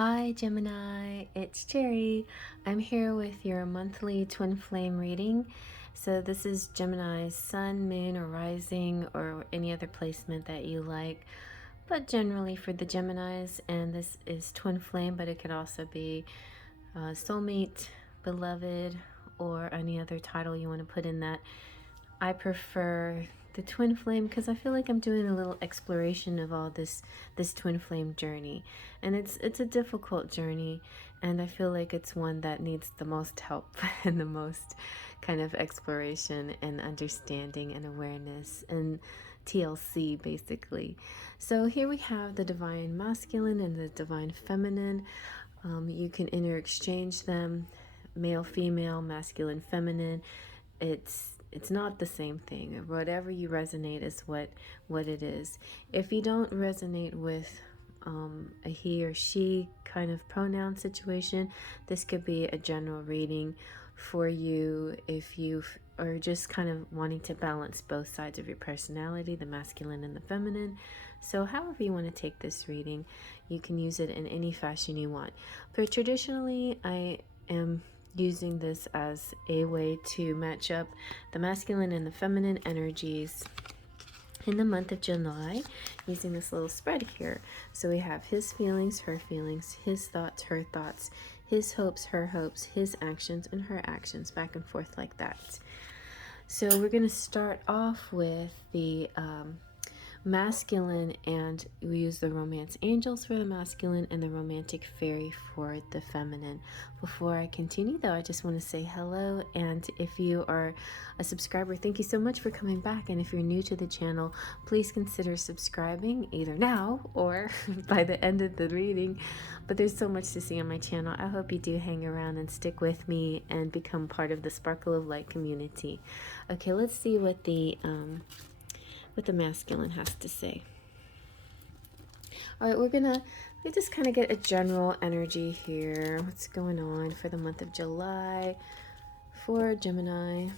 Hi Gemini, it's Cherry. I'm here with your monthly twin flame reading. So this is Gemini's sun, moon, or rising, or any other placement that you like, but generally for the Geminis. And this is twin flame, but it could also be soulmate, beloved, or any other title you want to put in that. I prefer the twin flame because I feel like I'm doing a little exploration of all this twin flame journey, and it's a difficult journey, and I feel like it's one that needs the most help and the most kind of exploration and understanding and awareness and TLC basically. So here we have the divine masculine and the divine feminine. You can interexchange them, male, female, masculine, feminine. It's not the same thing. Whatever you resonate is what it is. If you don't resonate with a he or she kind of pronoun situation, this could be a general reading for you if you are just kind of wanting to balance both sides of your personality, the masculine and the feminine. So however you want to take this reading, you can use it in any fashion you want. But traditionally, I am using this as a way to match up the masculine and the feminine energies in the month of July using this little spread here. So we have his feelings, her feelings, his thoughts, her thoughts, his hopes, her hopes, his actions, and her actions, back and forth like that. So we're going to start off with the masculine, and we use the romance angels for the masculine and the romantic fairy for the feminine. Before I continue though, I just want to say hello, and if you are a subscriber, thank you so much for coming back, and if you're new to the channel, please consider subscribing either now or by the end of the reading. But there's so much to see on my channel. I hope you do hang around and stick with me and become part of the Sparkle of Light community. Okay, let's see what the masculine has to say. All right, we just kind of get a general energy here. What's going on for the month of July for Gemini?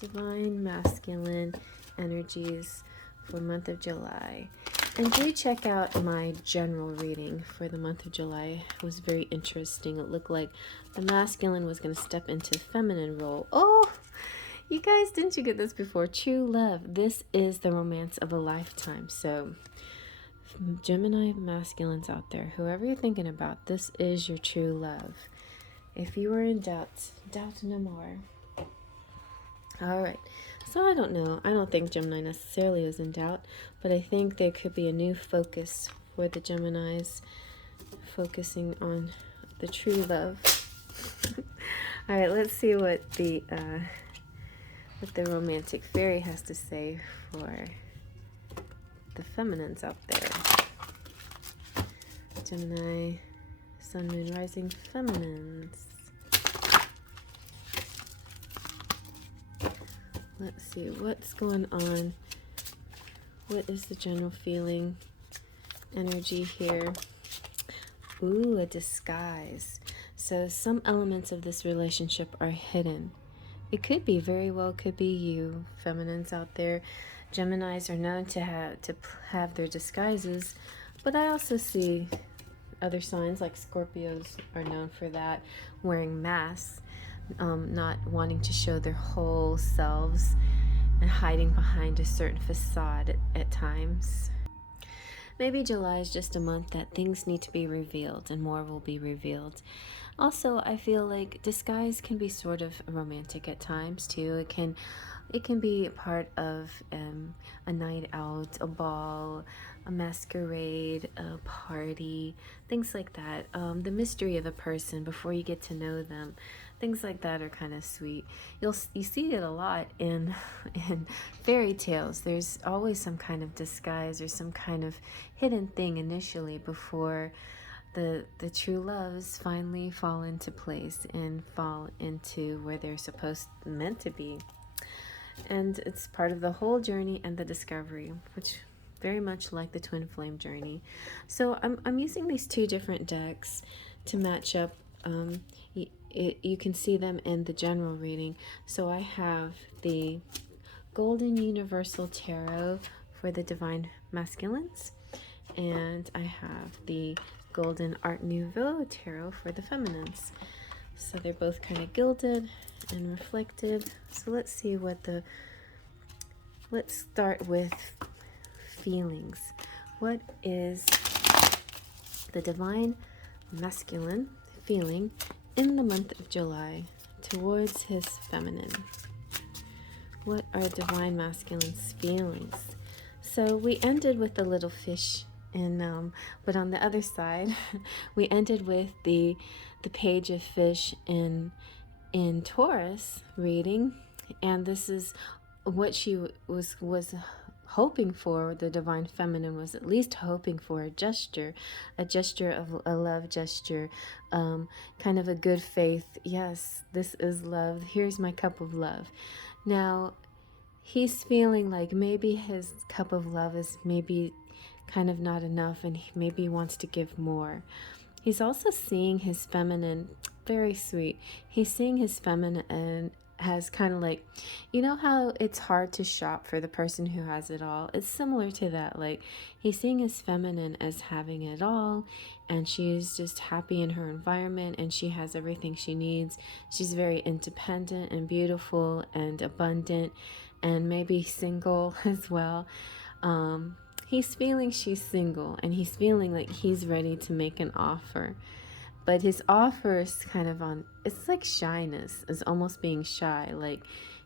Divine masculine energies for month of July. And do check out my general reading for the month of July. It was very interesting. It looked like the masculine was going to step into feminine role. Oh, you guys, didn't you get this before? True love. This is the romance of a lifetime. So, Gemini masculines out there, whoever you're thinking about, this is your true love. If you are in doubt, doubt no more. All right. So, I don't know. I don't think Gemini necessarily is in doubt, but I think there could be a new focus for the Geminis, focusing on the true love. All right, let's see what the romantic fairy has to say for the feminines out there. Gemini, sun, moon, rising, feminines. Let's see what's going on. What is the general feeling, energy here? Ooh, a disguise. So some elements of this relationship are hidden. It could be, very well could be you, feminines out there. Geminis are known to have their disguises, but I also see other signs like Scorpios are known for that, wearing masks, not wanting to show their whole selves and hiding behind a certain facade at times. Maybe July is just a month that things need to be revealed and more will be revealed. Also, I feel like disguise can be sort of romantic at times too. It can be part of a night out, a ball, a masquerade, a party, things like that. The mystery of a person before you get to know them, things like that are kind of sweet. You see it a lot in fairy tales. There's always some kind of disguise or some kind of hidden thing initially before the true loves finally fall into place and fall into where they're meant to be. And it's part of the whole journey and the discovery, which very much like the twin flame journey. So I'm using these two different decks to match up. You can see them in the general reading. So I have the Golden Universal Tarot for the Divine Masculines, and I have the Golden Art Nouveau Tarot for the feminines. So they're both kind of gilded and reflective. So let's see what let's start with feelings. What is the divine masculine feeling in the month of July towards his feminine? What are divine masculine's feelings? So we ended with the little fish, and but on the other side, we ended with the page of fish in Taurus reading, and this is what she was hoping for. The divine feminine was at least hoping for a gesture of a love gesture, kind of a good faith. Yes, this is love. Here's my cup of love. Now, he's feeling like maybe his cup of love is maybe kind of not enough, and maybe he wants to give more. He's also seeing his feminine, very sweet. He's seeing his feminine has kind of like, you know how it's hard to shop for the person who has it all? It's similar to that. Like, he's seeing his feminine as having it all, and she's just happy in her environment, and she has everything she needs. She's very independent and beautiful and abundant, and maybe single as well. He's feeling she's single, and he's feeling like he's ready to make an offer. But his offer is kind of it's like shyness. It's almost being shy. Like,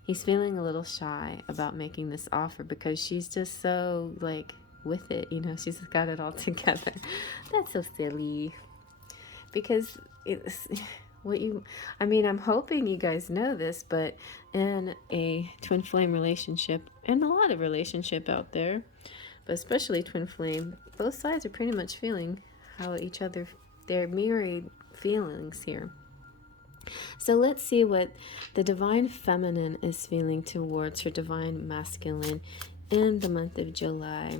he's feeling a little shy about making this offer because she's just so, like, with it. You know, she's got it all together. That's so silly. Because it's I'm hoping you guys know this, but in a twin flame relationship, and a lot of relationship out there, but especially twin flame, both sides are pretty much feeling how each other, they're mirrored feelings here. So let's see what the divine feminine is feeling towards her divine masculine in the month of July.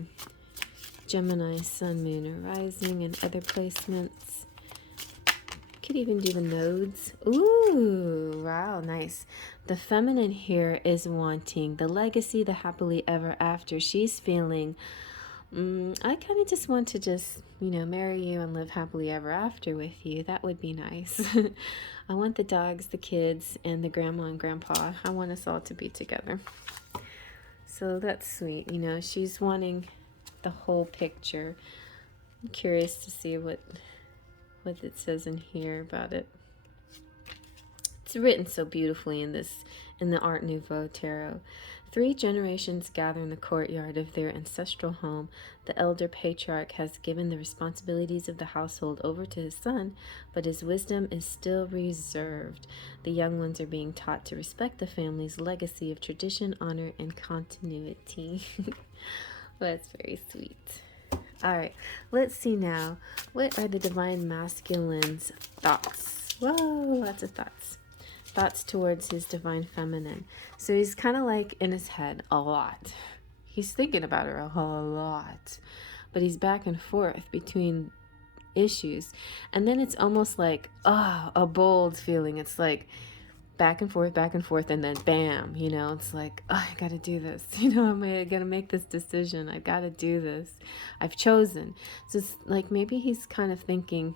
Gemini, sun, moon, or rising, and other placements. Could even do the nodes. Ooh, wow, nice. The feminine here is wanting the legacy, the happily ever after. She's feeling, I kind of just want to just, marry you and live happily ever after with you. That would be nice. I want the dogs, the kids, and the grandma and grandpa. I want us all to be together. So that's sweet. She's wanting the whole picture. I'm curious to see what it says in here about it. It's written so beautifully in the Art Nouveau Tarot. 3 generations gather in the courtyard of their ancestral home. The elder patriarch has given the responsibilities of the household over to his son, but his wisdom is still reserved. The young ones are being taught to respect the family's legacy of tradition, honor, and continuity. Well, that's very sweet. All right, let's see now. What are the divine masculine's thoughts? Whoa, lots of thoughts. Thoughts towards his divine feminine. So he's kind of like in his head a lot. He's thinking about her a whole lot. But he's back and forth between issues. And then it's almost like, a bold feeling. It's like back and forth, and then bam, it's like, I gotta do this. I'm gonna make this decision. I gotta do this. I've chosen. So it's like maybe he's kind of thinking,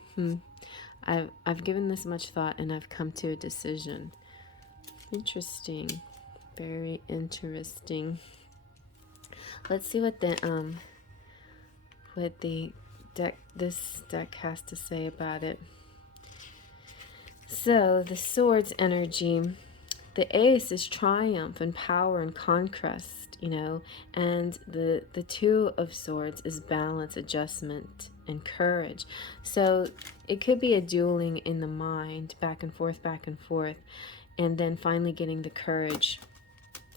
I've given this much thought and I've come to a decision. Interesting. Very interesting. Let's see what the this deck has to say about it. So the swords energy, the ace is triumph and power and conquest, and the 2 of swords is balance, adjustment, and courage. So it could be a dueling in the mind, back and forth, and then finally getting the courage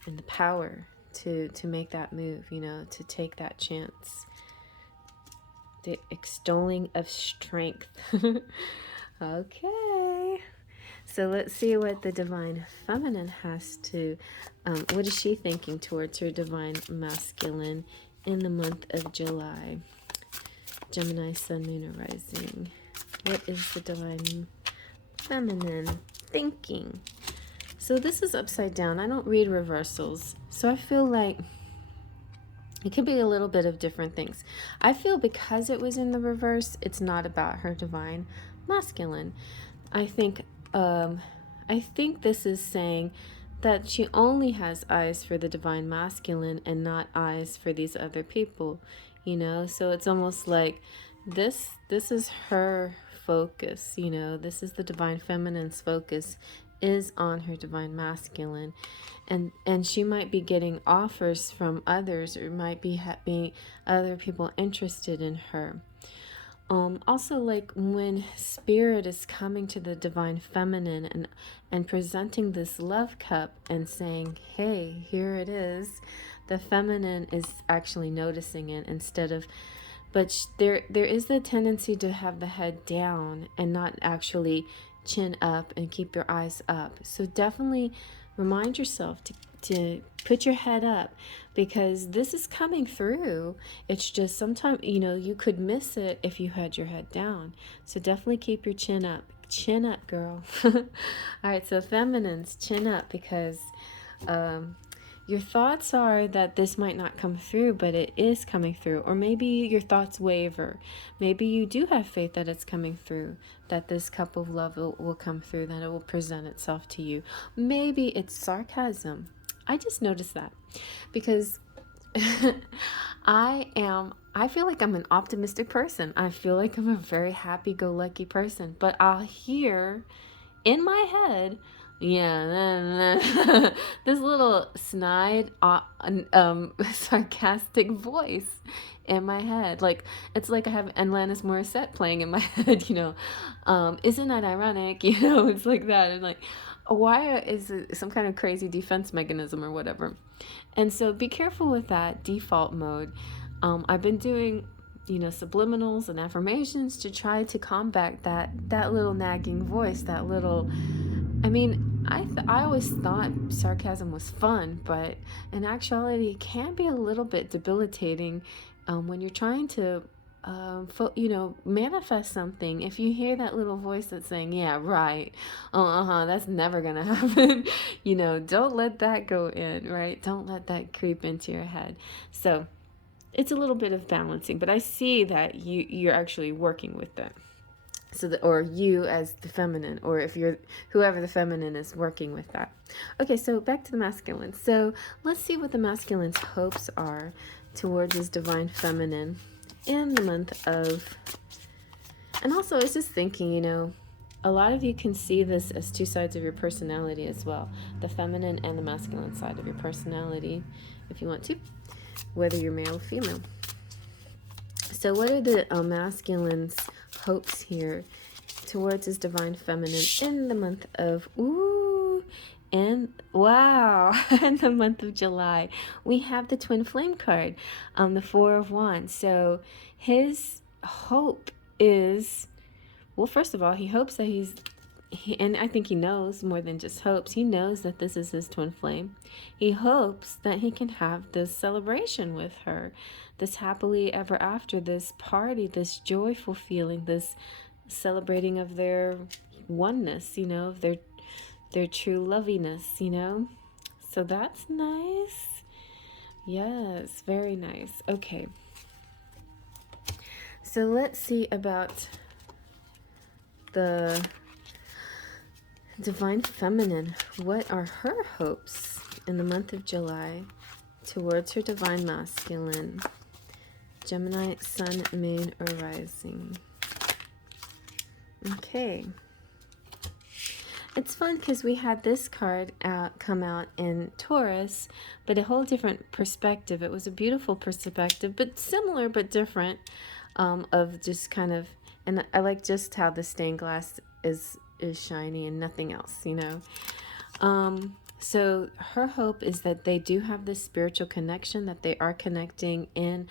and the power to make that move, to take that chance. The extolling of strength. Okay. So let's see what the divine feminine has to, what is she thinking towards her divine masculine in the month of July? Gemini, sun, moon, or rising. What is the divine feminine thinking? So this is upside down. I don't read reversals. So I feel like, It could be a little bit of different things. I feel because it was in the reverse, it's not about her divine masculine. I think this is saying that she only has eyes for the divine masculine and not eyes for these other people, you know? So it's almost like this is her focus, you know? This is the divine feminine's focus is on her divine masculine. And she might be getting offers from others, or might be being other people interested in her. Also, like when spirit is coming to the divine feminine and presenting this love cup and saying, hey, here it is, the feminine is actually noticing it instead of, but there is the tendency to have the head down and not actually chin up and keep your eyes up. So definitely remind yourself to put your head up, because this is coming through. It's just sometimes, you know, you could miss it if you had your head down. So definitely keep your chin up. Chin up, girl. All right, so feminines, chin up, because your thoughts are that this might not come through, but it is coming through. Or maybe your thoughts waver. Maybe you do have faith that it's coming through, that this cup of love will come through, that it will present itself to you. Maybe it's sarcasm. I just noticed that because I feel like I'm an optimistic person. I feel like I'm a very happy-go-lucky person, but I'll hear in my head, yeah, this little snide, sarcastic voice in my head. Like, it's like I have Alanis Morissette playing in my head, you know. Isn't that ironic? You know, it's like that. And like, why is it some kind of crazy defense mechanism or whatever? And so be careful with that default mode. I've been doing, you know, subliminals and affirmations to try to combat that little nagging voice, that little, I mean, I always thought sarcasm was fun, but in actuality, it can be a little bit debilitating when you're trying to, you know, manifest something. If you hear that little voice that's saying, yeah, right, that's never gonna happen, you know, don't let that go in, right? Don't let that creep into your head. So it's a little bit of balancing, but I see that you're actually working with that. So or you as the feminine, or if you're whoever the feminine is, working with that. Okay, so back to the masculine. So let's see what the masculine's hopes are towards his divine feminine in the month of. And also I was just thinking, you know, a lot of you can see this as two sides of your personality as well, the feminine and the masculine side of your personality, if you want to, whether you're male or female. So what are the masculine's hopes here towards his divine feminine in the month of in the month of July? We have the twin flame card, the Four of Wands. So his hope is, well, first of all, he hopes that and I think he knows more than just hopes. He knows that this is his twin flame. He hopes that he can have this celebration with her, this happily ever after, this party, this joyful feeling, this celebrating of their oneness, you know, of their true loviness, you know. So that's nice. Yes, very nice. Okay. So let's see about the divine feminine. What are her hopes in the month of July towards her divine masculine? Gemini, sun, moon, or rising. Okay. It's fun because we had this card come out in Taurus, but a whole different perspective. It was a beautiful perspective, but similar but different, of just kind of, and I like just how the stained glass is shiny and nothing else, you know. So her hope is that they do have this spiritual connection, that they are connecting in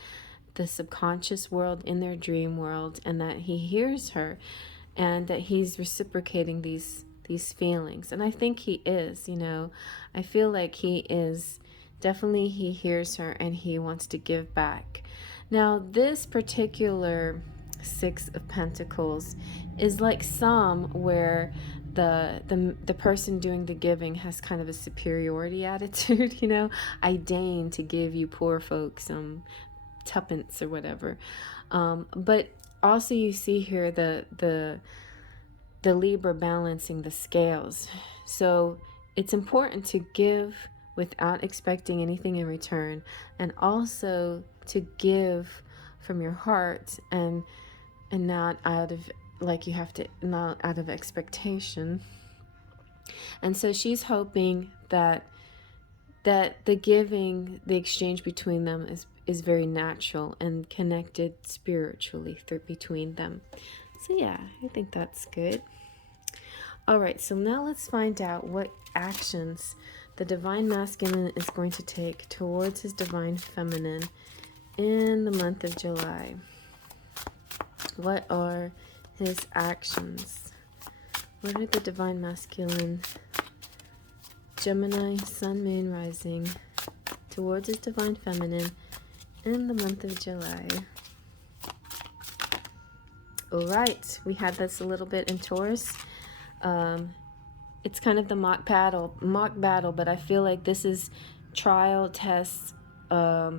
the subconscious world, in their dream world, and that he hears her and that he's reciprocating these feelings. And I think he is, you know. I feel like he is, definitely he hears her and he wants to give back. Now this particular Six of Pentacles is like some where the person doing the giving has kind of a superiority attitude, you know. I deign to give you poor folks tuppence or whatever. But also you see here the Libra balancing the scales. So it's important to give without expecting anything in return, and also to give from your heart, and not out of, like, you have to, not out of expectation. And so she's hoping that the giving, the exchange between them is very natural and connected spiritually through between them. So yeah, I think that's good. All right, so now let's find out what actions the divine masculine is going to take towards his divine feminine in the month of July. What are his actions? What are the divine masculine, Gemini, sun, moon, rising, towards his divine feminine in the month of July? All right, we had this a little bit in Taurus. It's kind of the mock battle, but I feel like this is trial, test,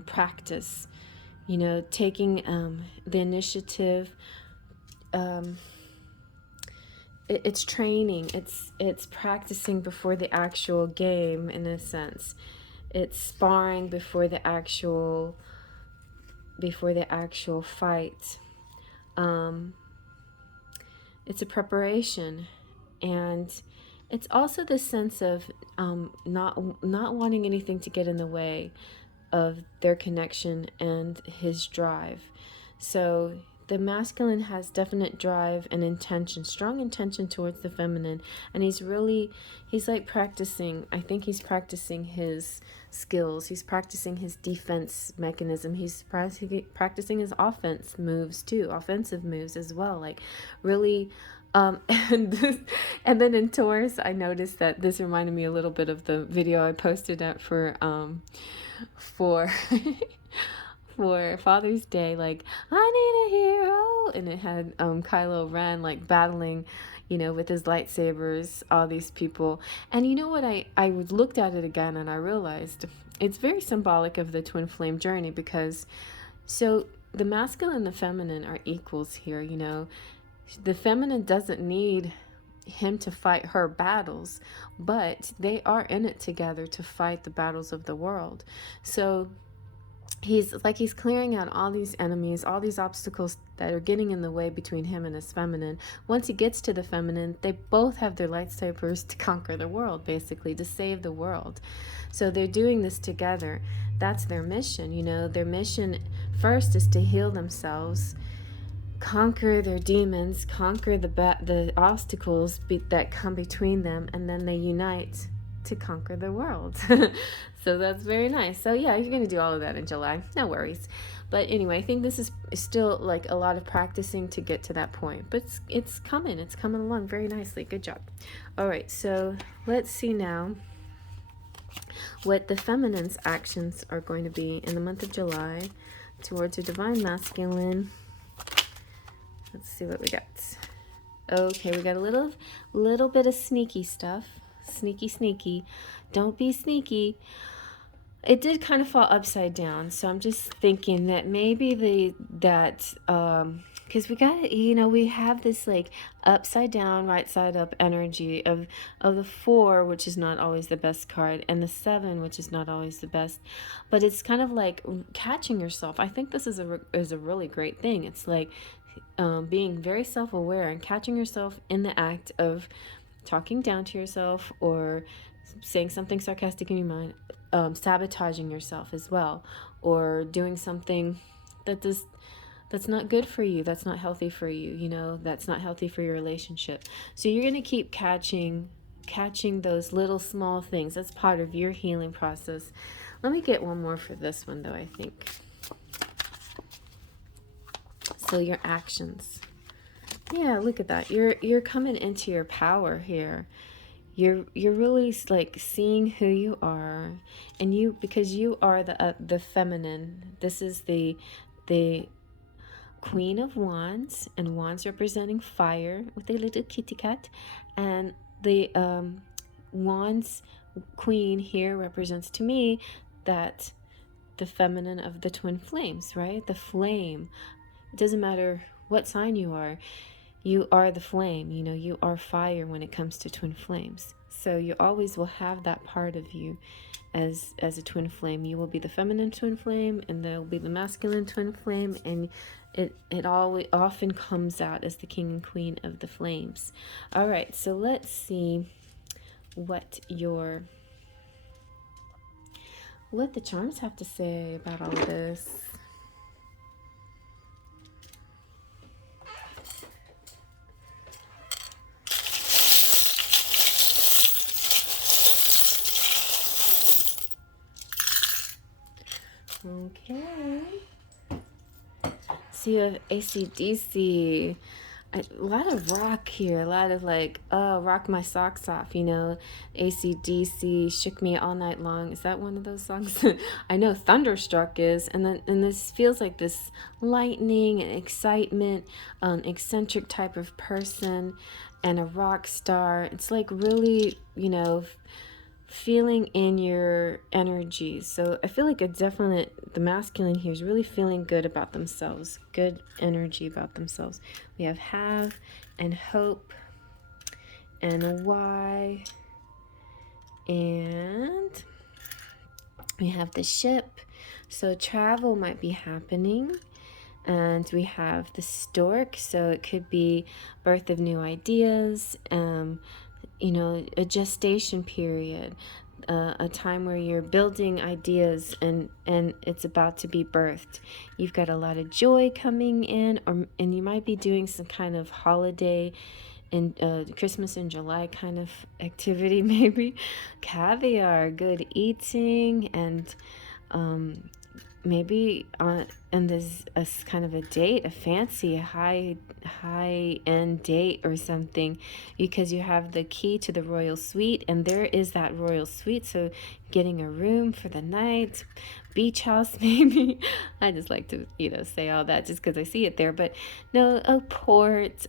practice. You know, taking the initiative. It's training. It's practicing before the actual game, in a sense. It's sparring before the actual fight. It's a preparation, and it's also the sense of not wanting anything to get in the way of their connection and his drive. So the masculine has definite drive and intention, strong intention towards the feminine, and he's like practicing. I think he's practicing his skills. He's practicing his defense mechanism. He's practicing his offensive moves as well. Like really. And then in Taurus, I noticed that this reminded me a little bit of the video I posted up for for Father's Day, like, I need a hero, and it had Kylo Ren like battling, you know, with his lightsabers, all these people. And you know what, I looked at it again and I realized it's very symbolic of the twin flame journey, because so the masculine and the feminine are equals here, you know. The feminine doesn't need him to fight her battles, but they are in it together to fight the battles of the world. So he's clearing out all these enemies, all these obstacles that are getting in the way between him and his feminine. Once he gets to the feminine, they both have their lightsabers to conquer the world, basically, to save the world. So they're doing this together. That's their mission, you know. Their mission first is to heal themselves, conquer their demons, conquer the obstacles that come between them, and then they unite to conquer the world. So that's very nice. So yeah, you're going to do all of that in July. No worries. But anyway, I think this is still like a lot of practicing to get to that point. But it's coming. It's coming along very nicely. Good job. All right, so let's see now what the feminine's actions are going to be in the month of July towards your divine masculine. Let's see what we got. Okay, we got a little bit of sneaky stuff. Sneaky. Don't be sneaky. It did kind of fall upside down, so I'm just thinking that maybe because we got, you know, we have this like upside down, right side up energy of the 4, which is not always the best card, and the 7, which is not always the best, but it's kind of like catching yourself. I think this is a really great thing. It's like being very self-aware and catching yourself in the act of talking down to yourself or saying something sarcastic in your mind, sabotaging yourself as well, or doing something that's not good for you, that's not healthy for you, you know, that's not healthy for your relationship. So you're going to keep catching those little small things. That's part of your healing process. Let me get one more for this one though, I think. So your actions. Yeah, look at that. You're coming into your power here. You're really like seeing who you are, and because you are the feminine. This is the Queen of Wands, and wands representing fire with a little kitty cat, and the Wands Queen here represents to me that the feminine of the twin flames, right? The flame. It doesn't matter what sign you are the flame. You know, you are fire when it comes to twin flames. So you always will have that part of you as a twin flame. You will be the feminine twin flame, and there will be the masculine twin flame, and it always often comes out as the king and queen of the flames. All right, so let's see what the charms have to say about all of this. Okay. So you have AC/DC. A lot of rock here. A lot of like, oh, rock my socks off, you know. AC/DC, shook me all night long. Is that one of those songs? I know Thunderstruck is. And this feels like this lightning and excitement, eccentric type of person, and a rock star. It's like really, you know, feeling in your energy. So I feel like the masculine here is really feeling good about themselves, good energy about themselves. We have and hope and a Y, and we have the ship. So travel might be happening. And we have the stork, so it could be birth of new ideas, you know, a gestation period, a time where you're building ideas and it's about to be birthed. You've got a lot of joy coming in, and you might be doing some kind of holiday in Christmas in July kind of activity, maybe. Caviar, good eating, and maybe and there's a kind of a date, a fancy high end date or something, because you have the key to the royal suite, and there is that royal suite. So getting a room for the night, beach house maybe. I just like to, you know, say all that just because I see it there. But no, a port,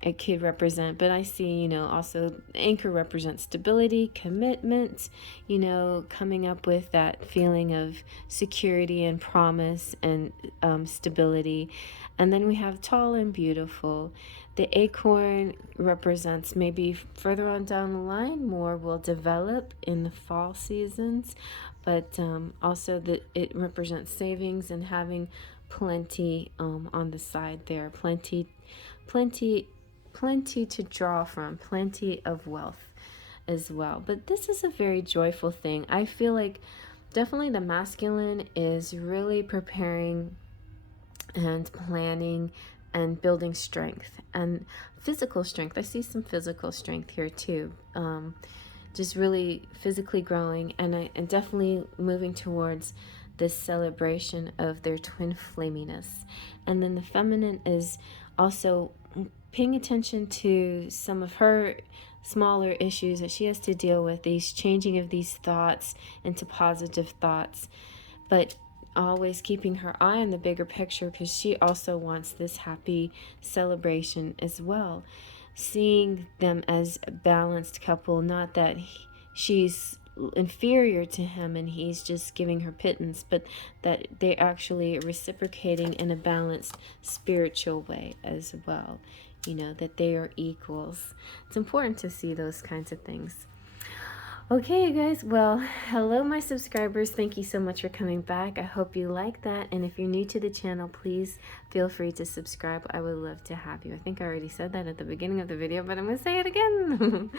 it could represent, but I see, you know, also anchor represents stability, commitment, you know, coming up with that feeling of security and promise and stability. And then we have tall and beautiful. The acorn represents maybe further on down the line, more will develop in the fall seasons, but also that it represents savings and having plenty on the side there, plenty to draw from, plenty of wealth as well. But this is a very joyful thing. I feel like definitely the masculine is really preparing and planning and building strength and physical strength. I see some physical strength here too. Just really physically growing, and definitely moving towards this celebration of their twin flaminess. And then the feminine is also paying attention to some of her smaller issues that she has to deal with, these changing of these thoughts into positive thoughts, but always keeping her eye on the bigger picture, because she also wants this happy celebration as well. Seeing them as a balanced couple, not that she's inferior to him and he's just giving her pittance, but that they actually reciprocating in a balanced spiritual way as well. You know, that they are equals. It's important to see those kinds of things. Okay, you guys, well, hello my subscribers. Thank you so much for coming back. I hope you like that, and if you're new to the channel, please feel free to subscribe. I would love to have you. I think I already said that at the beginning of the video, but I'm gonna say it again.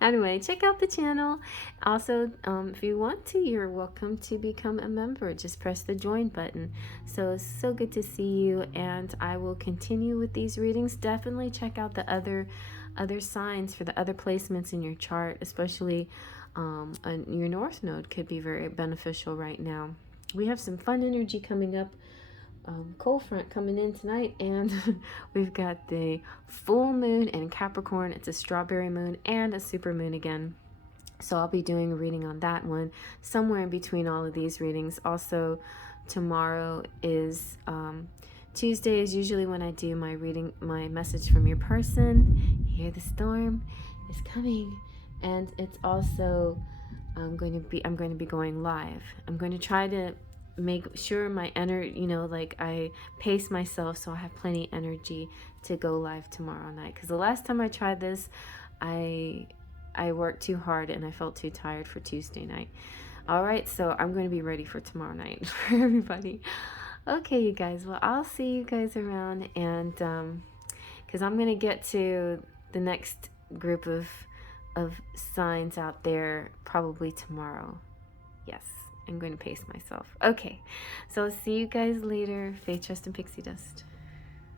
Anyway, check out the channel. Also, if you want to, you're welcome to become a member. Just press the join button. So it's so good to see you, and I will continue with these readings. Definitely check out the other signs for the other placements in your chart, especially your North Node could be very beneficial right now. We have some fun energy coming up. Cold front coming in tonight, and we've got the full moon in Capricorn. It's a strawberry moon and a super moon again. So I'll be doing a reading on that one somewhere in between all of these readings. Also, tomorrow is Tuesday is usually when I do my reading, my message from your person. Hear the storm. is coming, and it's also I'm going to be going live. I'm going to try to make sure my energy, you know, like I pace myself so I have plenty energy to go live tomorrow night. Because the last time I tried this, I worked too hard and I felt too tired for Tuesday night. All right, so I'm going to be ready for tomorrow night for everybody. Okay, you guys. Well, I'll see you guys around, and because I'm going to get to the next group of signs out there probably tomorrow. Yes, I'm going to pace myself. Okay, so I'll see you guys later. Faith, trust, and pixie dust.